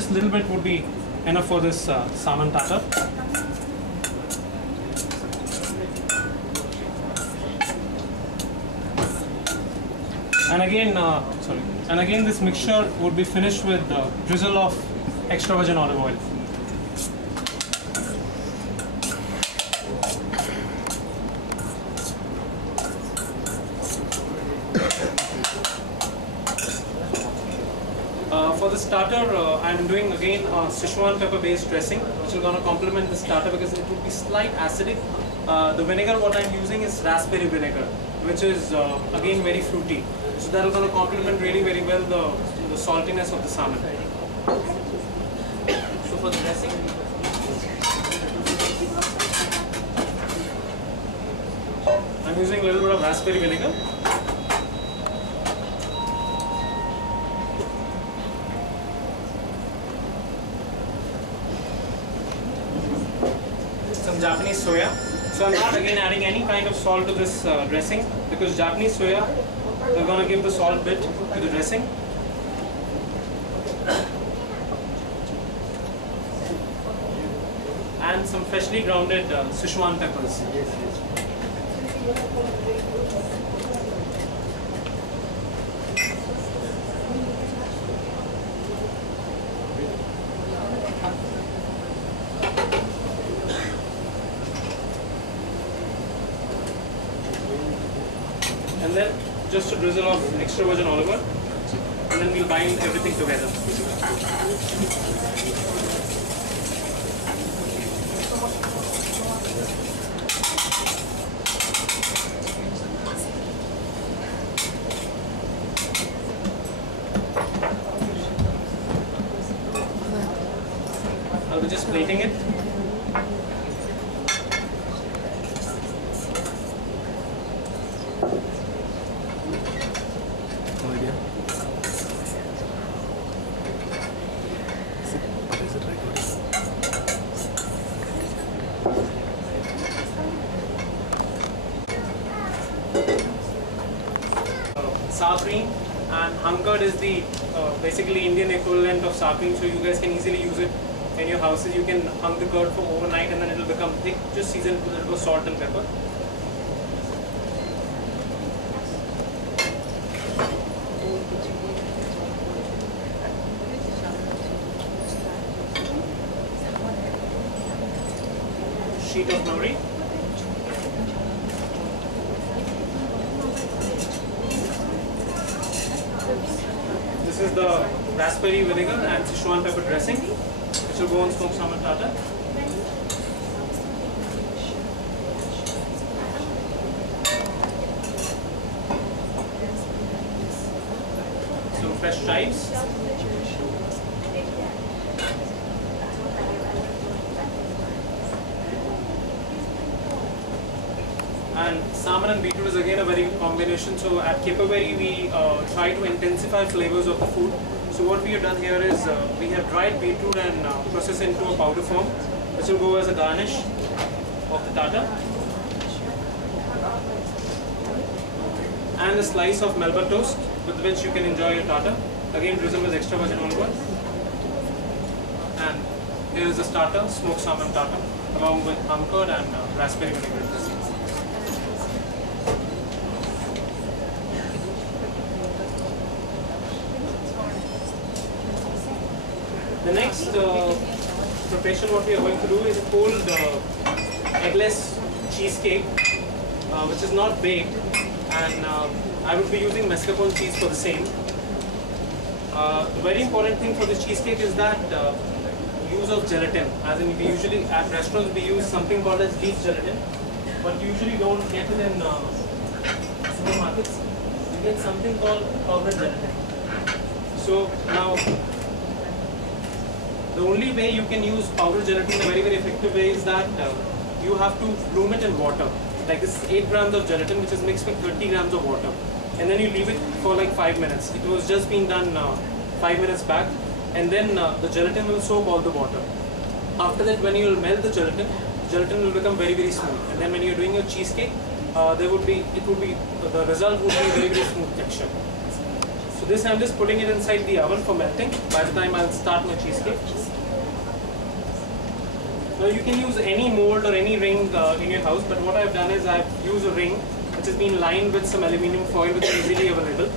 just a little bit would be enough for this salmon tartar. And again, this mixture would be finished with drizzle of extra virgin olive oil. For the starter, I'm doing again Sichuan pepper based dressing, which is going to complement the starter because it would be slight acidic. The vinegar what I'm using is raspberry vinegar, which is again very fruity. So that is going to complement really very well the saltiness of the salmon. So for the dressing, I'm using a little bit of raspberry vinegar. Some Japanese soya. So I'm not again adding any kind of salt to this dressing because Japanese soya, we're going to give the salt bit to the dressing. And some freshly grounded Sichuan peppers. And then just a drizzle of extra virgin olive oil, and then we'll bind everything together. I'll be just plating it. Sour cream, and hung curd is the basically Indian equivalent of sour cream, so you guys can easily use it in your houses. You can hung the curd for overnight and then it will become thick. Just season it with a little salt and pepper. Sheet of nori. This is the raspberry vinegar and Sichuan pepper dressing, which will go on smoked salmon tartar. Some fresh chives. And salmon and beetroot is again a very good combination. So at Kippaberry we try to intensify flavors of the food. So what we have done here is we have dried beetroot and processed into a powder form, which will go as a garnish of the tartar. And a slice of Melba toast with which you can enjoy your tartar. Again drizzled with extra virgin olive oil. And here is the starter, smoked salmon tartar, along with hung curd and raspberry vinegar dressing. The next preparation what we are going to do is a cold eggless cheesecake, which is not baked, and I would be using mascarpone cheese for the same. The very important thing for this cheesecake is that use of gelatin. As in, we usually at restaurants we use something called as leaf gelatin, but you usually don't get it in supermarkets. You get something called powdered gelatin. So now, the only way you can use powdered gelatin in a very effective way is that you have to bloom it in water. Like this is 8 grams of gelatin, which is mixed with 30 grams of water, and then you leave it for like 5 minutes. It was just being done 5 minutes back, and then the gelatin will soak all the water. After that, when you will melt the gelatin will become very smooth, and then when you are doing your cheesecake, the result would be very smooth texture. So this I'm just putting it inside the oven for melting by the time I'll start my cheesecake. Now you can use any mold or any ring in your house, but what I've done is I've used a ring which has been lined with some aluminum foil which is easily available.